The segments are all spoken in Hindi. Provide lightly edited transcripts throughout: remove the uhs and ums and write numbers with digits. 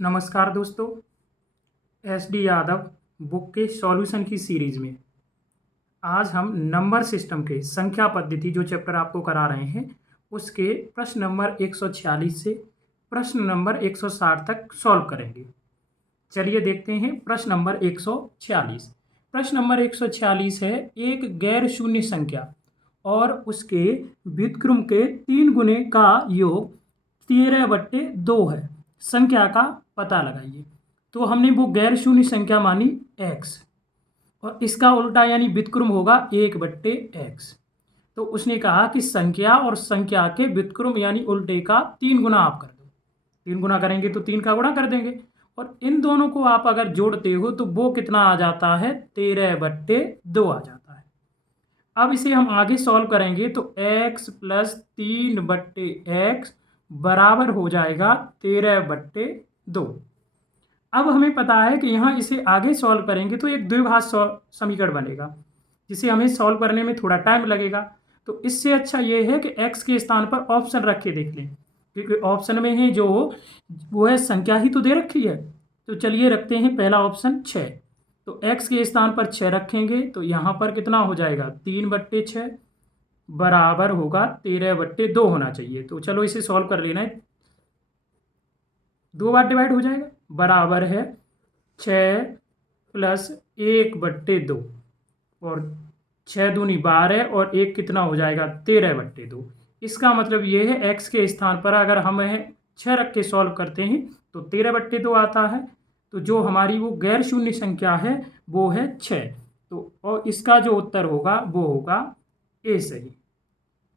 नमस्कार दोस्तों। एस डी यादव बुक के सॉल्यूशन की सीरीज में आज हम नंबर सिस्टम के संख्या पद्धति जो चैप्टर आपको करा रहे हैं उसके प्रश्न नंबर 146 से प्रश्न नंबर 160 तक सॉल्व करेंगे। चलिए देखते हैं प्रश्न नंबर 146। प्रश्न नंबर 146 है, एक गैर शून्य संख्या और उसके व्युत्क्रम के 3 गुने का योग 13/2 है। संख्या का पता लगाइए। तो हमने वो गैर शून्य संख्या मानी x और इसका उल्टा यानी व्युत्क्रम होगा 1/x। तो उसने कहा कि संख्या और संख्या के व्युत्क्रम यानी उल्टे का 3 गुना आप कर दो। 3 गुना करेंगे तो 3 का गुणा कर देंगे और इन दोनों को आप अगर जोड़ते हो तो वो कितना आ जाता है, 13/2 आ जाता है। अब इसे हम आगे सॉल्व करेंगे तो x + 3/x बराबर हो जाएगा 13/2। अब हमें पता है कि यहाँ इसे आगे सॉल्व करेंगे तो एक द्विघात समीकरण बनेगा जिसे हमें सॉल्व करने में थोड़ा टाइम लगेगा। तो इससे अच्छा ये है कि x के स्थान पर ऑप्शन रख के देख लें, क्योंकि ऑप्शन में है जो वो है संख्या ही तो दे रखी है। तो चलिए रखते हैं पहला ऑप्शन 6। तो x के स्थान पर 6 रखेंगे तो यहाँ पर कितना हो जाएगा, 3/6 बराबर होगा 13/2 होना चाहिए। तो चलो इसे सॉल्व कर लेना है, 2 बार डिवाइड हो जाएगा, बराबर है 6 + 1/2 और 6 दूनी 12 और 1 कितना हो जाएगा, 13/2। इसका मतलब ये है x के स्थान पर अगर हम 6 रख के सॉल्व करते हैं तो 13/2 आता है। तो जो हमारी वो गैर शून्य संख्या है वो है 6। तो और इसका जो उत्तर होगा वो होगा ए सही।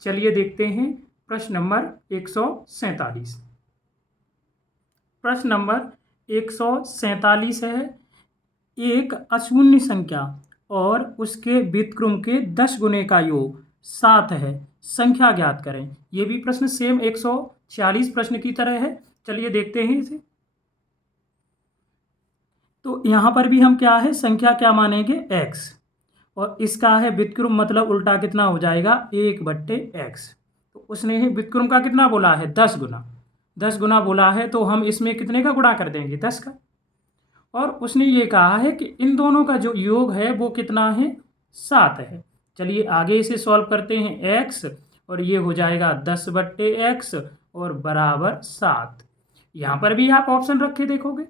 चलिए देखते हैं प्रश्न नंबर 147। प्रश्न नंबर 147 है, एक अशून्य संख्या और उसके व्युत्क्रम के 10 गुने का योग 7 है, संख्या ज्ञात करें। ये भी प्रश्न सेम 146 प्रश्न की तरह है। चलिए देखते हैं इसे। तो यहाँ पर भी हम क्या है, संख्या क्या मानेंगे, x और इसका है व्युत्क्रम मतलब उल्टा कितना हो जाएगा, 1/x। तो उसने ही व्युत्क्रम का कितना बोला है, 10 गुना। 10 गुना बोला है तो हम इसमें कितने का गुणा कर देंगे, 10 का। और उसने ये कहा है कि इन दोनों का जो योग है वो कितना है, 7 है। चलिए आगे इसे सॉल्व करते हैं, x और ये हो जाएगा 10/x और बराबर 7। यहाँ पर भी आप ऑप्शन रख के देखोगे।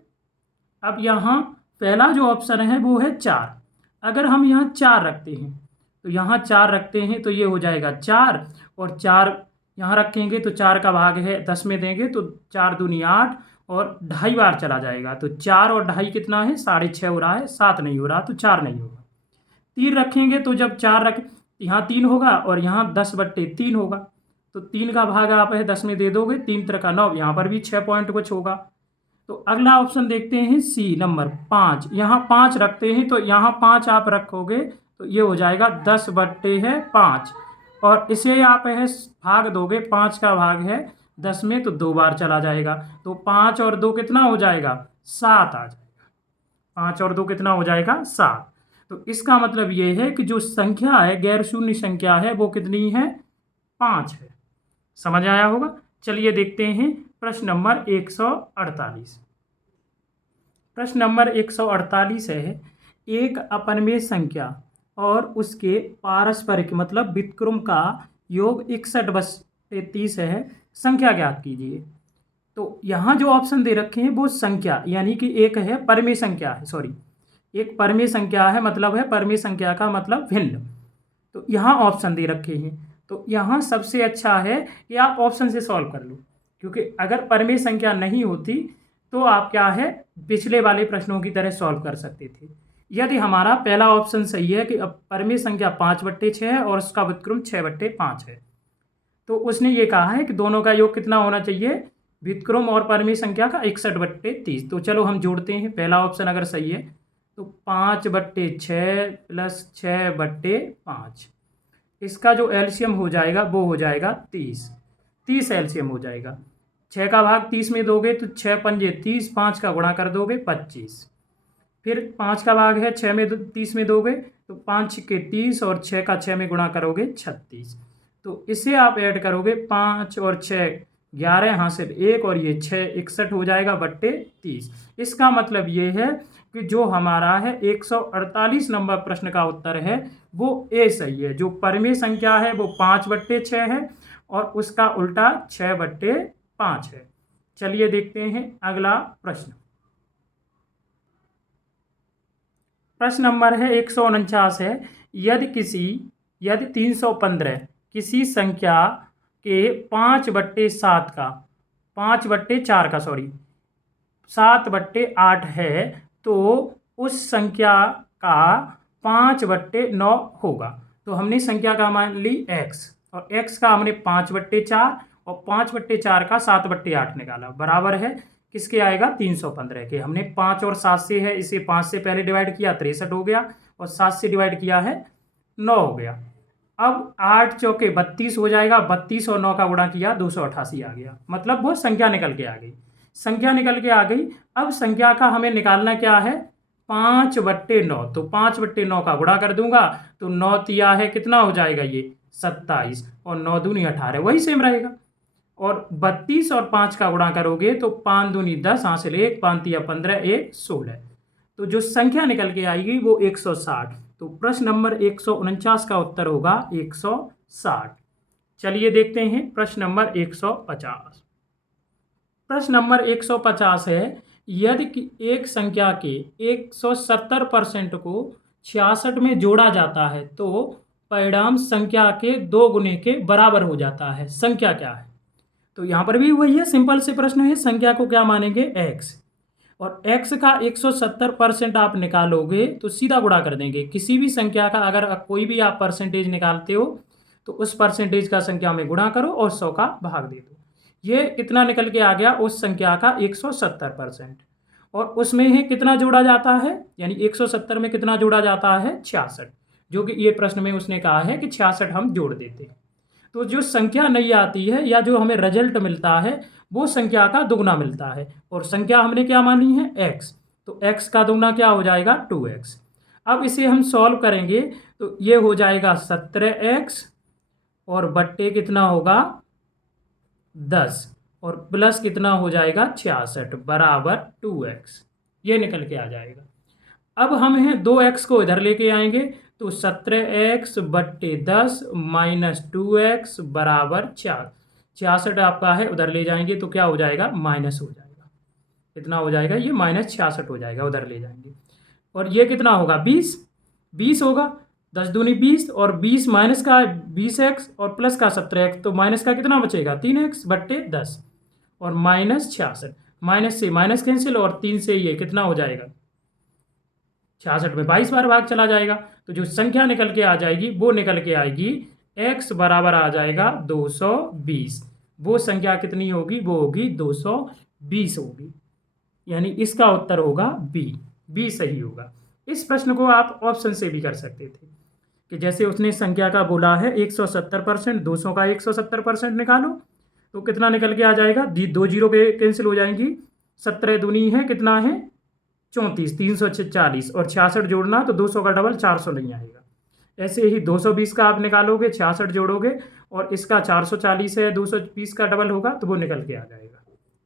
अब यहाँ पहला जो ऑप्शन है वो है 4। अगर हम यहाँ 4 रखते हैं तो यहाँ 4 रखते हैं तो ये हो जाएगा 4 और 4 यहाँ रखेंगे तो 4 का भाग है 10 में देंगे तो 4 दूनी 8 और 2.5 बार चला जाएगा। तो 4 और 2.5 कितना है, 6.5 हो रहा है, 7 नहीं हो रहा तो 4 नहीं होगा। 3 रखेंगे तो जब 4 रख यहाँ 3 होगा और यहाँ 10/3 होगा। तो 3 का भाग आप है 10 में दे दोगे, 3 3 का 9, यहाँ पर भी 6 पॉइंट कुछ होगा। तो अगला ऑप्शन देखते हैं सी नंबर 5। यहाँ 5 रखते हैं तो यहाँ 5 आप रखोगे तो ये हो जाएगा 10/5 और इसे आप है भाग दोगे, 5 का भाग है 10 में तो 2 बार चला जाएगा। तो 5 और 2 कितना हो जाएगा, 7 आ जाएगा। 5 और 2 कितना हो जाएगा, 7। तो इसका मतलब ये है कि जो संख्या है गैर शून्य संख्या है वो कितनी है, 5 है। समझ आया होगा। चलिए देखते हैं प्रश्न नंबर 148। प्रश्न नंबर 148 है, एक अपरिमेय संख्या और उसके पारस्परिक मतलब व्युत्क्रम का योग 61/30 है, संख्या ज्ञात कीजिए। तो यहाँ जो ऑप्शन दे रखे हैं वो संख्या यानी कि एक है परिमेय संख्या है, सॉरी एक परिमेय संख्या है, मतलब है परिमेय संख्या का मतलब भिन्न। तो यहाँ ऑप्शन दे रखे हैं तो यहाँ सबसे अच्छा है कि आप ऑप्शन से सॉल्व कर लो, क्योंकि अगर परिमेय संख्या नहीं होती तो आप क्या है पिछले वाले प्रश्नों की तरह सॉल्व कर सकते थे। यदि हमारा पहला ऑप्शन सही है कि अब परिमेय संख्या 5/6 है और उसका व्युत्क्रम 6/5 है, तो उसने ये कहा है कि दोनों का योग कितना होना चाहिए, व्युत्क्रम और परिमेय संख्या का 61/30। तो चलो हम जोड़ते हैं, पहला ऑप्शन अगर सही है तो 5/6 + 6/5, इसका जो एलसीएम हो जाएगा वो हो जाएगा 30 एलसीएम हो जाएगा। 6 का भाग 30 में दोगे तो 6 पंजे 30, 5 का गुणा कर दोगे 25, फिर 5 का भाग है 6 में 30 में दोगे तो 5 छक्के 30 और 6 का 6 में गुणा करोगे 36। तो इसे आप ऐड करोगे, 5 और 6 11 यहाँ से 1 और ये 6, 61 हो जाएगा बट्टे 30। इसका मतलब ये है कि जो हमारा है 148 नंबर प्रश्न का उत्तर है वो ए सही है। जो परिमेय संख्या है वो 5/6 है और उसका उल्टा 6/5 है। चलिए देखते हैं अगला प्रश्न। प्रश्न नंबर है 149 है, यदि 315 किसी संख्या के 5/7 का 5/4 का 7/8 है तो उस संख्या का 5/9 होगा। तो हमने संख्या का मान ली x और x का हमने 5/4 और 5/4 का 7/8 निकाला, बराबर है किसके आएगा 315 के। हमने 5 और 7 से है, इसे 5 से पहले डिवाइड किया 63 हो गया और 7 से डिवाइड किया है 9 हो गया। अब 8 चौके 32 हो जाएगा, 32 और 9 का गुणा किया 288 आ गया, मतलब वो संख्या निकल के आ गई। संख्या निकल के आ गई। अब संख्या का हमें निकालना क्या है 5/9। तो 5/9 का गुणा कर दूंगा तो 9 तिया है कितना हो जाएगा ये 27 और 9 दूनी 18, वही सेम रहेगा। और 32 और 5 का गुणा करोगे तो 5 दूनी 10, हासिल 1, 5 तिया 15, 1 16। तो जो संख्या निकल के आएगी वो 160। तो प्रश्न नंबर 149 का उत्तर होगा 160। चलिए देखते हैं प्रश्न नंबर 150। प्रश्न नंबर 150 है, यदि एक संख्या के 170% को 66 में जोड़ा जाता है तो परिणाम संख्या के 2 गुने के बराबर हो जाता है, संख्या क्या है। तो यहाँ पर भी वही है, सिंपल से प्रश्न है, संख्या को क्या मानेंगे x, और x का 170% आप निकालोगे तो सीधा गुणा कर देंगे। किसी भी संख्या का अगर कोई भी आप परसेंटेज निकालते हो तो उस परसेंटेज का संख्या में गुणा करो और 100 का भाग दे दो। ये कितना निकल के आ गया उस संख्या का 170%। और उसमें ही कितना जोड़ा जाता है, यानी 170 में कितना जोड़ा जाता है 66, जो कि ये प्रश्न में उसने कहा है कि 66 हम जोड़ देते हैं। तो जो संख्या नहीं आती है या जो हमें रिजल्ट मिलता है वो संख्या का दुगना मिलता है, और संख्या हमने क्या मानी है x, तो x का दुगना क्या हो जाएगा 2x। अब इसे हम सॉल्व करेंगे तो ये हो जाएगा 17x और बट्टे कितना होगा 10 और प्लस कितना हो जाएगा 66 बराबर 2x, ये निकल के आ जाएगा। अब हम हैं 2x को इधर लेके आएंगे तो 17x बट्टे 10 माइनस 2x बराबर 4। 66 आपका है, उधर ले जाएंगे तो क्या हो जाएगा माइनस हो जाएगा, कितना हो जाएगा ये माइनस 66 हो जाएगा, उधर ले जाएंगे। और ये कितना होगा 20 होगा, 10 दूनी 20 और 20 माइनस का 20x और प्लस का 17x, तो माइनस का कितना बचेगा 3x बट्टे 10 और माइनस 66। माइनस से माइनस कैंसिल और 3 से ये कितना हो जाएगा 66 में 22 बार भाग चला जाएगा। तो जो संख्या निकल के आ जाएगी वो निकल के आएगी x बराबर आ जाएगा 220। वो संख्या कितनी होगी, वो होगी 220 होगी, यानी इसका उत्तर होगा बी सही होगा। इस प्रश्न को आप ऑप्शन से भी कर सकते थे कि जैसे उसने संख्या का बोला है 170%, 200 का 170% निकालो तो कितना निकल के आ जाएगा, 2 जीरो के कैंसिल हो जाएंगी, 17 दूनी है कितना है 34, 340 और 66 जोड़ना तो 200 का डबल 400 नहीं आएगा। ऐसे ही 220 का आप निकालोगे 66 जोड़ोगे और इसका 440 है 220 का डबल होगा तो वो निकल के आ जाएगा।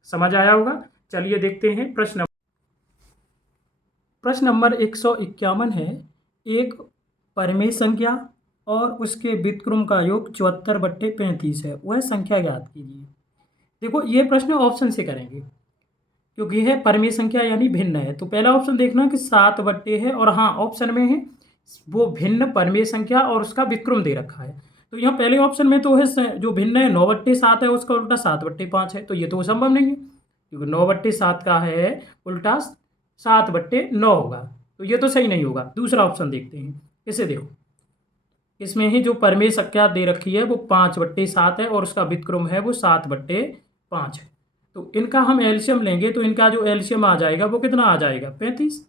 समझ आया होगा। चलिए देखते हैं प्रश्न नंबर 151 है, एक परिमेय संख्या और उसके व्युत्क्रम का योग 74/35 है, वह संख्या ज्ञात कीजिए। देखो ये प्रश्न ऑप्शन से करेंगे क्योंकि है परिमेय संख्या यानी भिन्न है। तो पहला ऑप्शन देखना कि 7 है और हाँ ऑप्शन में है वो भिन्न परिमेय संख्या और उसका व्युत्क्रम दे रखा है। तो यहाँ पहले ऑप्शन में तो है जो भिन्न है 9/7 है, उसका उल्टा 7/5 है, तो ये तो संभव नहीं है क्योंकि 9/7 का है उल्टा 7/9 होगा, तो ये तो सही नहीं होगा। दूसरा ऑप्शन देखते हैं, इसे देखो, इसमें ही जो परिमेय संख्या दे रखी है वो 5/7 है और उसका व्युत्क्रम है वो 7/5 है। तो इनका हम एलसीएम लेंगे तो इनका जो एलसीएम आ जाएगा वो कितना आ जाएगा 35,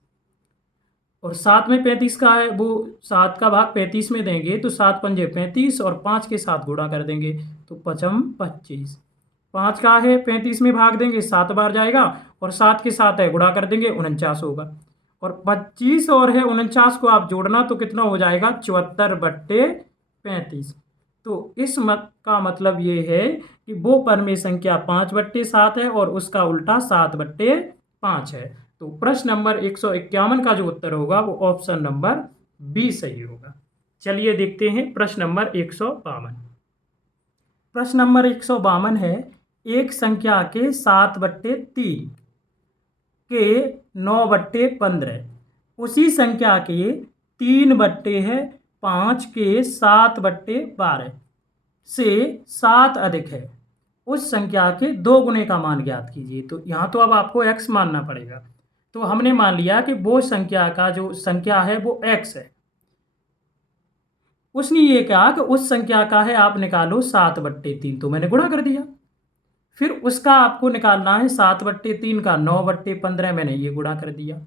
और 7 में 35 का है वो 7 का भाग 35 में देंगे तो 7 पंजे 35 और 5 के साथ गुणा कर देंगे तो 5 25। 5 का है 35 में भाग देंगे 7 बार जाएगा और 7 के साथ है गुणा कर देंगे 49 होगा, और 25 और है 49 को आप जोड़ना तो कितना हो जाएगा 74/35। तो इस का मतलब ये है कि वो परमेय संख्या 5/7 है और उसका उल्टा 7/5 है। तो प्रश्न नंबर 151 का जो उत्तर होगा वो ऑप्शन नंबर बी सही होगा। चलिए देखते हैं प्रश्न नंबर 152। प्रश्न नंबर 152 है, एक संख्या के 7/3 के 9/15 उसी संख्या के 3/5 के 7/12 से 7 अधिक है, उस संख्या के 2 गुने का मान ज्ञात कीजिए। तो यहाँ तो अब आपको x मानना पड़ेगा। तो हमने मान लिया कि वो संख्या का जो संख्या है वो x है। उसने ये कहा कि उस संख्या का है आप निकालो 7/3, तो मैंने गुणा कर दिया। फिर उसका आपको निकालना है 7/3 का 9/15, मैंने ये गुणा कर दिया।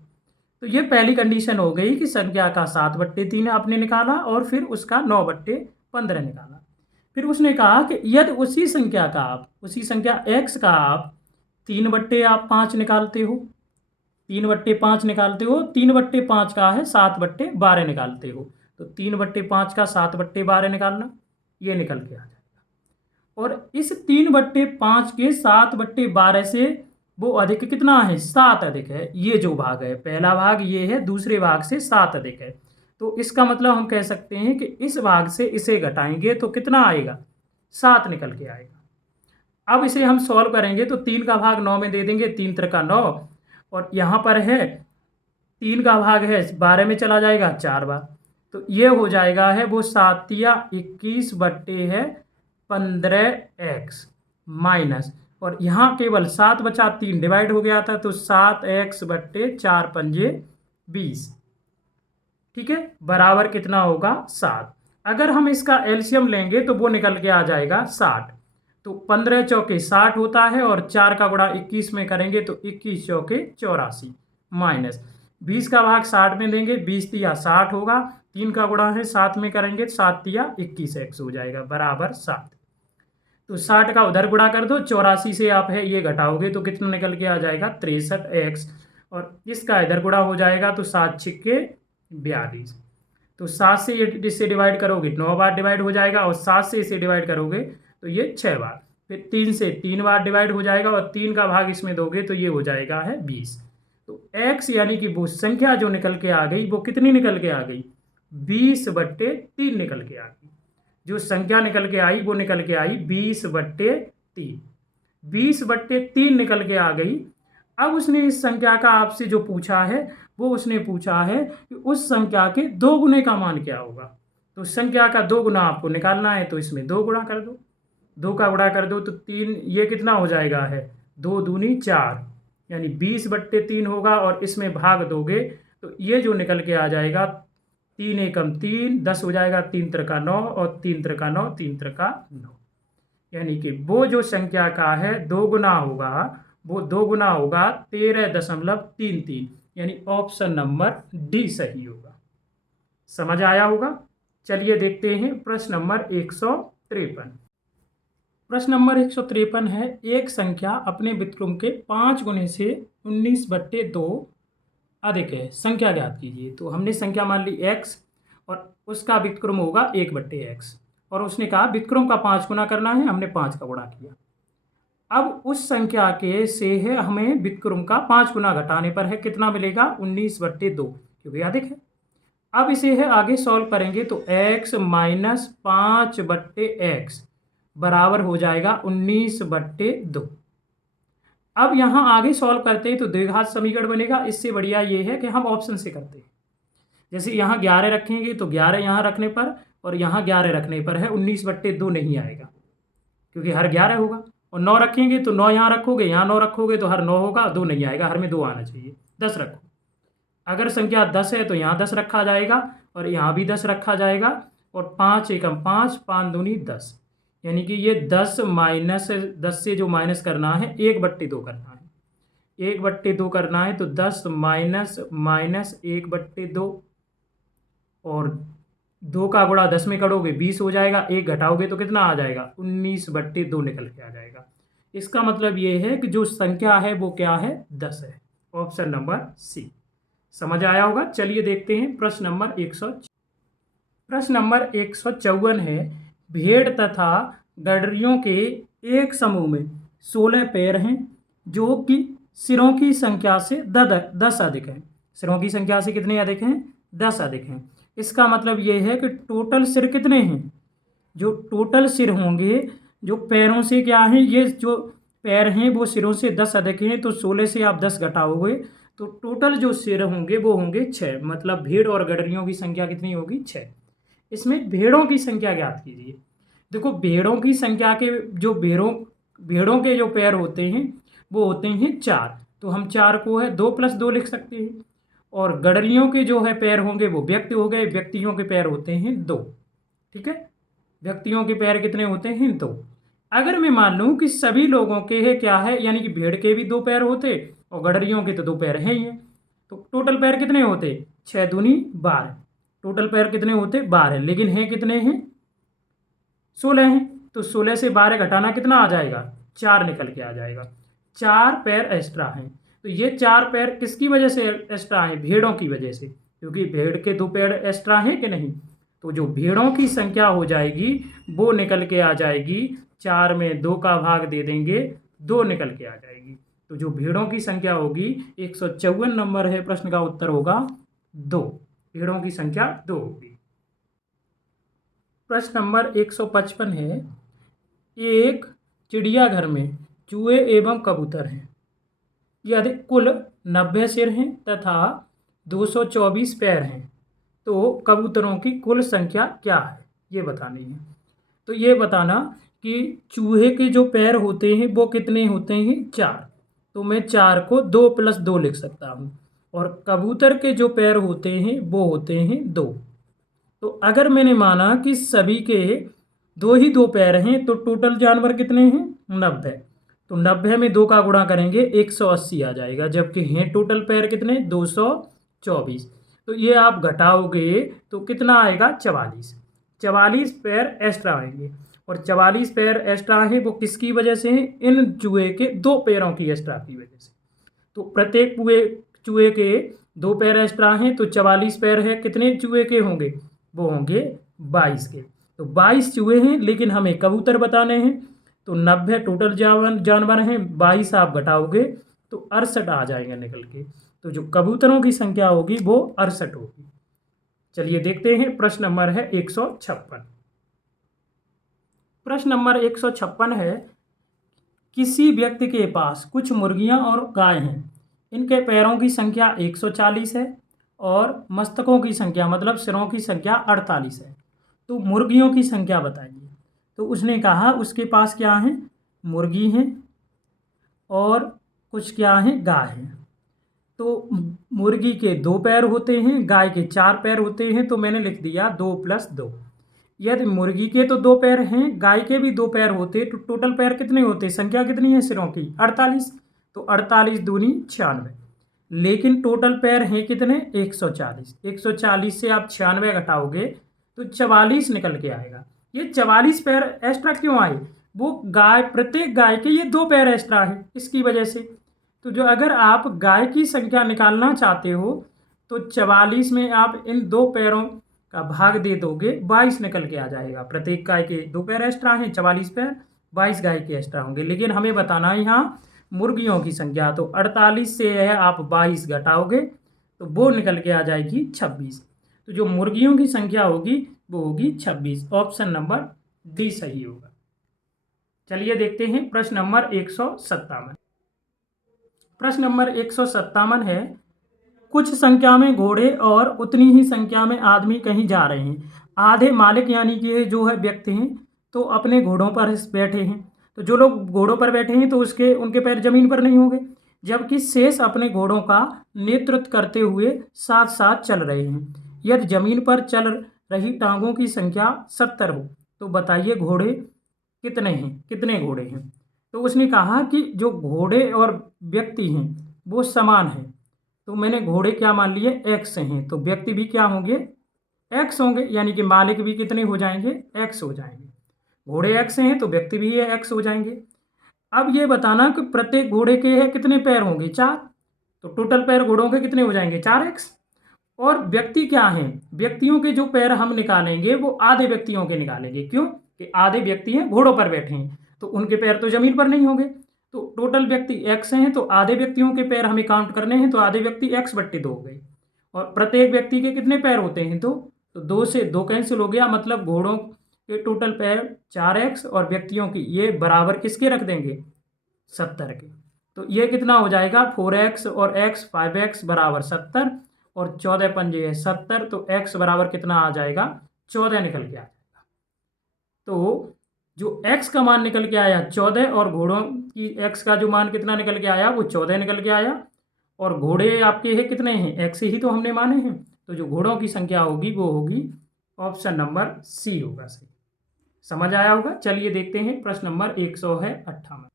तो ये पहली कंडीशन हो गई कि संख्या का 7/3 आपने निकाला और फिर उसका 9/15 निकाला। फिर उसने कहा कि यदि उसी संख्या x का आप 3/5 निकालते हो, 3/5 निकालते हो, 3/5 का है 7/12 निकालते हो, तो 3/5 का 7/12 निकालना, ये निकल के आ जाएगा। और इस 3/5 के 7/12 से वो अधिक कितना है, 7 अधिक है। ये जो भाग है, पहला भाग ये है, दूसरे भाग से 7 अधिक है। तो इसका मतलब हम कह सकते हैं कि इस भाग से इसे घटाएंगे तो कितना आएगा, 7 निकल के आएगा। अब इसे हम सॉल्व करेंगे तो 3 का भाग 9 में दे देंगे, 3 त्रिका 9, और यहाँ पर है 3 का भाग है 12 में चला जाएगा 4 बार, तो ये हो जाएगा है वो 7 या 21/15x माइनस, और यहाँ केवल 7 बचा, 3 डिवाइड हो गया था, तो 7x/4×5 ठीक है, बराबर कितना होगा 7। अगर हम इसका एलसीएम लेंगे तो वो निकल के आ जाएगा 60। तो 15 चौके 60 होता है, और 4 का गुणा 21 में करेंगे तो 21 चौके 84 माइनस 20 का भाग 60 में देंगे, 20 तिया 60 होगा, 3 का गुणा है 7 में करेंगे, 7 तिया 21x हो जाएगा बराबर 7। तो 60 का उधर गुणा कर दो, 84 से आप है ये घटाओगे तो कितना निकल के आ जाएगा 63x, और इसका इधर गुणा हो जाएगा तो 7 छिक्के 42। तो 7 से इससे डिवाइड करोगे 9 बार डिवाइड हो जाएगा, और 7 से इसे डिवाइड करोगे तो ये 6 बार, फिर 3 से 3 बार डिवाइड हो जाएगा, और 3 का भाग इसमें दोगे तो ये हो जाएगा है 20। तो x यानी कि वो संख्या जो निकल के आ गई वो कितनी निकल के आ गई, 20/3 निकल के आ गई। जो संख्या निकल के आई वो निकल के आई 20/3, 20/3 निकल के आ गई। अब उसने इस संख्या का आपसे जो पूछा है वो उसने पूछा है कि उस संख्या के 2 गुने का मान क्या होगा। तो संख्या का 2 गुना आपको निकालना है, तो इसमें 2 गुणा कर दो, 2 का गुणा कर दो तो 3, ये कितना हो जाएगा है 2 दूनी 4, यानी 20/3 होगा, और इसमें भाग दोगे तो ये जो निकल के आ जाएगा 3 एकम 3, 10 हो जाएगा, 3 त्रिका 9, और 3 त्रिका 9, 3 त्रिका 9, यानी कि वो जो संख्या का है 2 गुना होगा, वो 2 गुना होगा 13.33, यानी ऑप्शन नंबर डी सही होगा। समझ आया होगा। चलिए देखते हैं प्रश्न नंबर 153। प्रश्न नंबर 153 है, एक संख्या अपने व्युत्क्रम के 5 गुने से 19/2 अधिक है, संख्या ज्ञात कीजिए। तो हमने संख्या मान ली x, और उसका व्युत्क्रम होगा 1/x, और उसने कहा व्युत्क्रम का 5 गुना करना है, हमने 5 का गुणा किया। अब उस संख्या के से है हमें व्युत्क्रम का 5 गुना घटाने पर है कितना मिलेगा, 19/2, क्योंकि अधिक है। अब इसे है आगे सॉल्व करेंगे तो x माइनस 5/x बराबर हो जाएगा 19/2। अब यहाँ आगे सॉल्व करते हैं तो द्विघात समीकरण बनेगा। इससे बढ़िया ये है कि हम ऑप्शन से करते हैं। जैसे यहाँ 11 रखेंगे तो 11 यहाँ रखने पर, और यहाँ 11 रखने पर है 19/2 नहीं आएगा, क्योंकि हर 11 होगा। और 9 रखेंगे तो 9 यहाँ रखोगे, यहाँ 9 रखोगे तो हर 9 होगा, 2 नहीं आएगा, हर में 2 आना चाहिए। 10 रखो, अगर संख्या 10 है तो यहाँ 10 रखा जाएगा, और यहाँ भी 10 रखा जाएगा, और 5 एकम 5, 5 दूनी 10, यानी कि ये 10 माइनस 10 से जो माइनस करना है 1/2 करना है, 1/2 करना है, तो 10 माइनस 1/2, और 2 का गुणा 10 में करोगे 20 हो जाएगा, 1 घटाओगे तो कितना आ जाएगा 19/2 निकल के आ जाएगा। इसका मतलब ये है कि जो संख्या है वो क्या है 10 है, ऑप्शन नंबर सी। समझ आया होगा। चलिए देखते हैं प्रश्न नंबर 154 है, भेड़ तथा गडरियों के एक समूह में 16 पैर हैं जो कि सिरों की संख्या से 10 अधिक हैं। सिरों की संख्या से कितने अधिक हैं? 10 अधिक हैं। इसका मतलब ये है कि टोटल सिर कितने हैं? जो टोटल सिर होंगे, जो पैरों से क्या है, ये जो पैर हैं वो सिरों से 10 अधिक हैं, तो 16 से आप 10 घटाओगे तो टोटल जो सिर होंगे वो होंगे 6। मतलब भेड़ और गडरियों की संख्या कितनी होगी? 6। इसमें भेड़ों की संख्या ज्ञात कीजिए। देखो, भेड़ों की संख्या के जो भेड़ों के जो पैर होते हैं वो होते हैं 4, तो हम 4 को है 2 + 2 लिख सकते हैं। और गडरियों के जो है पैर होंगे वो व्यक्ति हो गए, व्यक्तियों के पैर होते हैं 2। ठीक है, व्यक्तियों के पैर कितने होते हैं? 2। अगर मैं मान लूँ कि सभी लोगों के है क्या है, यानी कि भेड़ के भी 2 पैर होते और गडरियों के तो 2 पैर हैं ही हैं, तो टोटल पैर कितने होते? 6 दूनी 12। टोटल पैर कितने होते? 12। लेकिन हैं कितने हैं? 16 हैं। तो 16 से 12 घटाना कितना आ जाएगा? 4 निकल के आ जाएगा। 4 पैर एक्स्ट्रा हैं। तो ये 4 पैर किसकी वजह से एक्स्ट्रा हैं? भेड़ों की वजह से, क्योंकि भेड़ के 2 पैर एक्स्ट्रा हैं कि नहीं। तो जो भेड़ों की संख्या हो जाएगी वो निकल के आ जाएगी, 4 में 2 का भाग दे देंगे, 2 निकल के आ जाएगी। तो जो भेड़ों की संख्या होगी 154 नंबर है, प्रश्न का उत्तर होगा 2। भेड़ों की संख्या 2 होगी। प्रश्न नंबर 155 है, एक चिड़ियाघर में चूहे एवं कबूतर हैं। यदि कुल 90 सिर हैं तथा 224 पैर हैं तो कबूतरों की कुल संख्या क्या है, ये बतानी है। तो ये बताना कि चूहे के जो पैर होते हैं वो कितने होते हैं? 4। तो मैं 4 को 2 + 2 लिख सकता हूँ। और कबूतर के जो पैर होते हैं वो होते हैं 2। तो अगर मैंने माना कि सभी के 2 ही 2 पैर हैं तो टोटल जानवर कितने हैं? 90। तो 90 में 2 का गुणा करेंगे 180 आ जाएगा, जबकि हैं टोटल पैर कितने? 224। तो ये आप घटाओगे तो कितना आएगा? 44। 44 पैर एक्स्ट्रा आएंगे। और 44 पैर एक्स्ट्रा हैं वो किसकी वजह से हैं? इन चूहे के 2 पैरों की एक्स्ट्रा की वजह से। तो प्रत्येक चूहे के 2 पैर एक्स्ट्रा हैं, तो 44 पैर है, कितने चूहे के होंगे? वो होंगे 22 के। तो 22 चूहे हैं, लेकिन हमें कबूतर बताने हैं। तो 90 टोटल जानवर हैं, 22 आप घटाओगे तो 68 आ जाएंगे निकल के। तो जो कबूतरों की संख्या होगी वो 68 होगी। चलिए देखते हैं, प्रश्न नंबर है 156। प्रश्न नंबर 156 है, किसी व्यक्ति के पास कुछ मुर्गियां और गाय हैं। इनके पैरों की संख्या 140 है और मस्तकों की संख्या मतलब सिरों की संख्या 48 है। तो मुर्गियों की संख्या बताइए। तो उसने कहा उसके पास क्या है? मुर्गी हैं और कुछ क्या है? गाय हैं। तो मुर्गी के 2 पैर होते हैं, गाय के 4 पैर होते हैं, तो मैंने लिख दिया 2 + 2। यदि मुर्गी के तो 2 पैर हैं, गाय के भी 2 पैर होते तो टोटल पैर कितने होते? संख्या कितनी है सिरों की? 48। तो 48 दूनी 96। लेकिन टोटल पैर हैं कितने? 140। 140 से आप 96 घटाओगे तो 44 निकल के आएगा। ये 44 पैर एक्स्ट्रा क्यों आए? वो प्रत्येक गाय के ये 2 पैर एक्स्ट्रा है, इसकी वजह से। तो जो अगर आप गाय की संख्या निकालना चाहते हो तो 44 में आप इन 2 पैरों का भाग दे दोगे, 22 निकल के आ जाएगा। प्रत्येक गाय के 2 पैर एक्स्ट्रा हैं, 44 पैर, 22 गाय के एक्स्ट्रा होंगे। लेकिन हमें बताना है यहाँ मुर्गियों की संख्या। तो 48 से है आप 22 घटाओगे तो वो निकल के आ जाएगी 26। तो जो मुर्गियों की संख्या होगी वो होगी 26। ऑप्शन नंबर डी सही होगा। चलिए देखते हैं प्रश्न नंबर 157। प्रश्न नंबर 157 है, कुछ संख्या में घोड़े और उतनी ही संख्या में आदमी कहीं जा रहे हैं। आधे मालिक यानी कि जो है व्यक्ति हैं तो अपने घोड़ों पर बैठे हैं। तो जो लोग घोड़ों पर बैठे हैं तो उनके पैर जमीन पर नहीं होंगे, जबकि शेष अपने घोड़ों का नेतृत्व करते हुए साथ साथ चल रहे हैं। यदि जमीन पर चल रही टांगों की संख्या 70 हो तो बताइए घोड़े कितने हैं? कितने घोड़े हैं? तो उसने कहा कि जो घोड़े और व्यक्ति हैं वो समान हैं। तो मैंने घोड़े क्या मान लिए? एक्स हैं, तो व्यक्ति भी क्या होंगे? एक्स होंगे, यानी कि मालिक भी कितने हो जाएंगे? एक्स हो जाएंगे। घोड़े एक्स हैं तो व्यक्ति भी एक्स हो जाएंगे। अब ये बताना कि प्रत्येक घोड़े के है कितने पैर होंगे? 4। तो टोटल पैर घोड़ों के कितने हो जाएंगे? 4x। और व्यक्ति क्या हैं? व्यक्तियों के जो पैर हम निकालेंगे वो आधे व्यक्तियों के निकालेंगे। क्यों? कि आधे व्यक्ति हैं घोड़ों पर बैठे हैं, तो उनके पैर तो ज़मीन पर नहीं होंगे। तो टोटल व्यक्ति x हैं, तो आधे व्यक्तियों के पैर हमें काउंट करने हैं, तो आधे व्यक्ति x/2 हो गए। और प्रत्येक व्यक्ति के कितने पैर होते हैं? तो 2 से 2 कैंसिल हो गया, मतलब घोड़ों के टोटल पैर 4x और व्यक्तियों की ये बराबर किसके रख देंगे? 70 के। तो ये कितना हो जाएगा? 4x और x 5x बराबर 70 और 14 पंजे है 70, तो x बराबर कितना आ जाएगा? 14 निकल के आ जाएगा। तो जो x का मान निकल के आया 14 और घोड़ों की x का जो मान कितना निकल के आया? वो 14 निकल के आया। और घोड़े आपके हैं कितने हैं? x ही तो हमने माने हैं। तो जो घोड़ों की संख्या होगी वो होगी ऑप्शन नंबर सी होगा सही। समझ आया होगा। चलिए देखते हैं प्रश्न नंबर 158।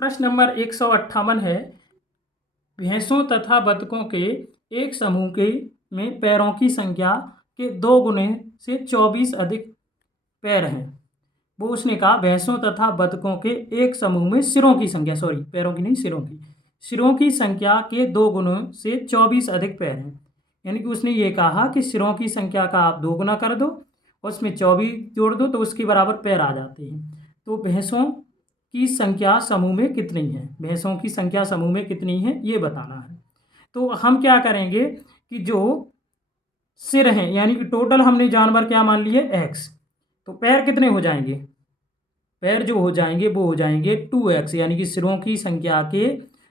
प्रश्न नंबर 158 है, भैंसों तथा बतखों के एक समूह के में पैरों की संख्या के 2 गुने से 24 अधिक पैर हैं। वो उसने कहा भैंसों तथा बतखों के एक समूह में सिरों की संख्या, सॉरी पैरों की नहीं सिरों की संख्या के 2 गुणों से 24 अधिक पैर हैं। यानी कि उसने ये कहा कि सिरों की संख्या का आप 2 गुना कर दो और उसमें 24 जोड़ दो तो उसके बराबर पैर आ जाते हैं। तो भैंसों की संख्या समूह में कितनी है? भैंसों की संख्या समूह में कितनी है ये बताना है। तो हम क्या करेंगे कि जो सिर हैं, यानी कि टोटल हमने जानवर क्या मान लिए? x। तो पैर कितने हो जाएंगे? पैर जो हो जाएंगे वो हो जाएंगे 2x, यानी कि सिरों की संख्या के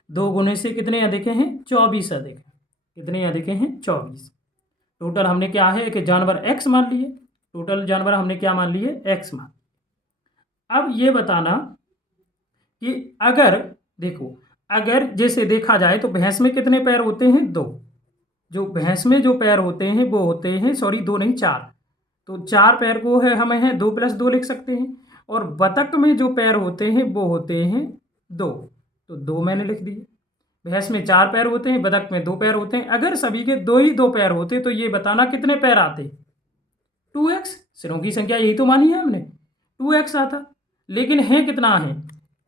2 गुने से कितने अधिक हैं? 24 अधिक। कितने अधिक हैं? 24। टोटल हमने क्या है कि जानवर x मान लिए। टोटल जानवर हमने क्या मान लिए? x मान। अब ये बताना कि अगर देखो, अगर जैसे देखा जाए तो भैंस में कितने पैर होते हैं? 2। जो भैंस में जो पैर होते हैं वो होते हैं, सॉरी 2 नहीं 4। तो 4 पैर को है हमें है 2 + 2 लिख सकते हैं। और बतख में जो पैर होते हैं वो होते हैं 2, तो 2 मैंने लिख दिए। भैंस में 4 पैर होते हैं, बतख में 2 पैर होते हैं। अगर सभी के 2 ही 2 पैर होते तो ये बताना कितने पैर आते? 2x। सिरों की संख्या यही तो मानी है हमने, 2x आता। लेकिन है कितना है?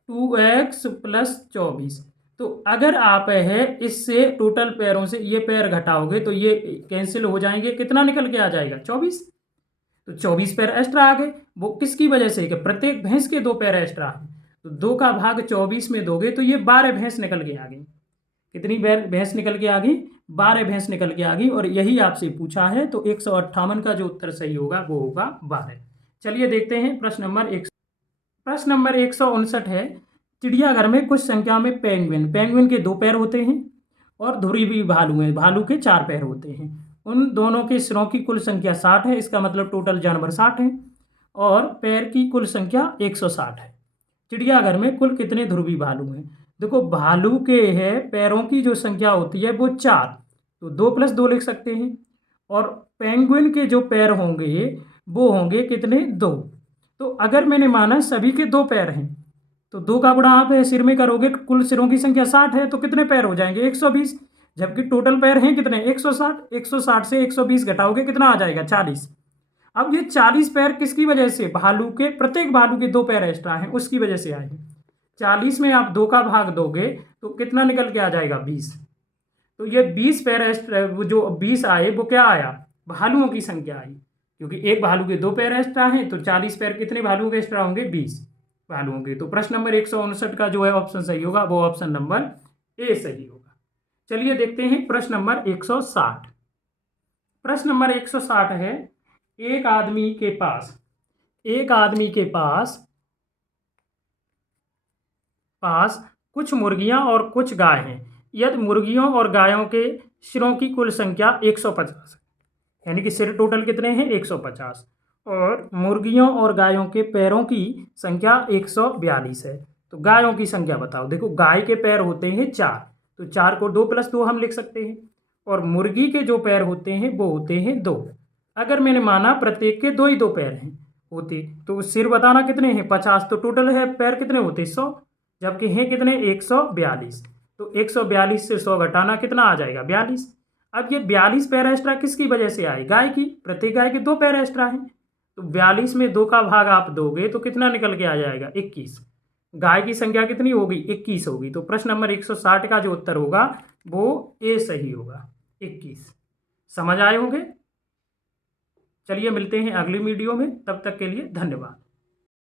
2x + 24। तो अगर आप है इससे टोटल पैरों से ये पैर घटाओगे तो ये कैंसिल हो जाएंगे, कितना निकल के आ जाएगा? 24। तो 24 पैर एक्स्ट्रा आ गए। वो किसकी वजह से? कि प्रत्येक भैंस के 2 पैर एक्स्ट्रा हैं। तो 2 का भाग 24 में दोगे तो ये 12 भैंस निकल के आ गई। कितनी भैंस निकल के आ गई? 12 भैंस निकल के आ गई। और यही आपसे पूछा है, तो 158 का जो उत्तर सही होगा वो होगा 12। चलिए देखते हैं प्रश्न नंबर 1। प्रश्न नंबर 159 है, चिड़ियाघर में कुछ संख्या में पेंगुइन के 2 पैर होते हैं और ध्रुवी भालू हैं, भालू के 4 पैर होते हैं। उन दोनों के सिरों की कुल संख्या 60 है। इसका मतलब टोटल जानवर 60 हैं और पैर की कुल संख्या 160 है। चिड़ियाघर में कुल कितने ध्रुवी भालू हैं? देखो, भालू के है पैरों की जो संख्या होती है वो 4, तो 2 + 2 लिख सकते हैं। और पेंगुइन के जो पैर होंगे वो होंगे कितने? 2। तो अगर मैंने माना सभी के 2 पैर हैं तो 2 का गुणा आप सिर में करोगे, कुल सिरों की संख्या 60 है, तो कितने पैर हो जाएंगे? 120। जबकि टोटल पैर हैं कितने? 160। 160 से 120 घटाओगे कितना आ जाएगा? 40। अब ये 40 पैर किसकी वजह से? भालू के, प्रत्येक भालू के 2 पैर एक्स्ट्रा हैं उसकी वजह से आए। 40 में आप 2 का भाग दोगे तो कितना निकल के आ जाएगा? 20। तो ये 20 पैर एक्स्ट्रा, वो जो 20 आए वो क्या आया? भालुओं की संख्या आई। क्योंकि एक भालू के 2 पैर एक्स्ट्रा हैं तो 40 पैर कितने भालुओं के एक्स्ट्रा होंगे? 20 भालुओं के। तो प्रश्न नंबर 159 का जो है ऑप्शन सही होगा वो ऑप्शन नंबर ए सही होगा। चलिए देखते हैं प्रश्न नंबर 160। प्रश्न नंबर 160 है, एक आदमी के पास कुछ मुर्गियां और कुछ गाय हैं। यदि मुर्गियों और गायों के सिरों की कुल संख्या 150 है, यानी कि सिर टोटल कितने हैं? 150। और मुर्गियों और गायों के पैरों की संख्या 142 है। तो गायों की संख्या बताओ। देखो, गाय के पैर होते हैं 4, तो 4 को 2 + 2 हम लिख सकते हैं। और मुर्गी के जो पैर होते हैं वो होते हैं 2। अगर मैंने माना प्रत्येक के 2 ही 2 पैर हैं होते, तो सिर बताना कितने हैं? 50। तो टोटल है पैर कितने होते? 100। जबकि हैं कितने? 142। तो 142 से 100 घटाना कितना आ जाएगा? 42। अब ये 42 पैर एक्स्ट्रा किसकी वजह से आए? गाय की। प्रत्येक गाय के 2 पैर एक्स्ट्रा हैं। तो 42 में 2 का भाग आप दोगे तो कितना निकल के आ जाएगा? 21। गाय की संख्या कितनी होगी? 21 होगी। तो प्रश्न नंबर 160 का जो उत्तर होगा वो ए सही होगा, 21। समझ आए होंगे। चलिए मिलते हैं अगली वीडियो में, तब तक के लिए धन्यवाद।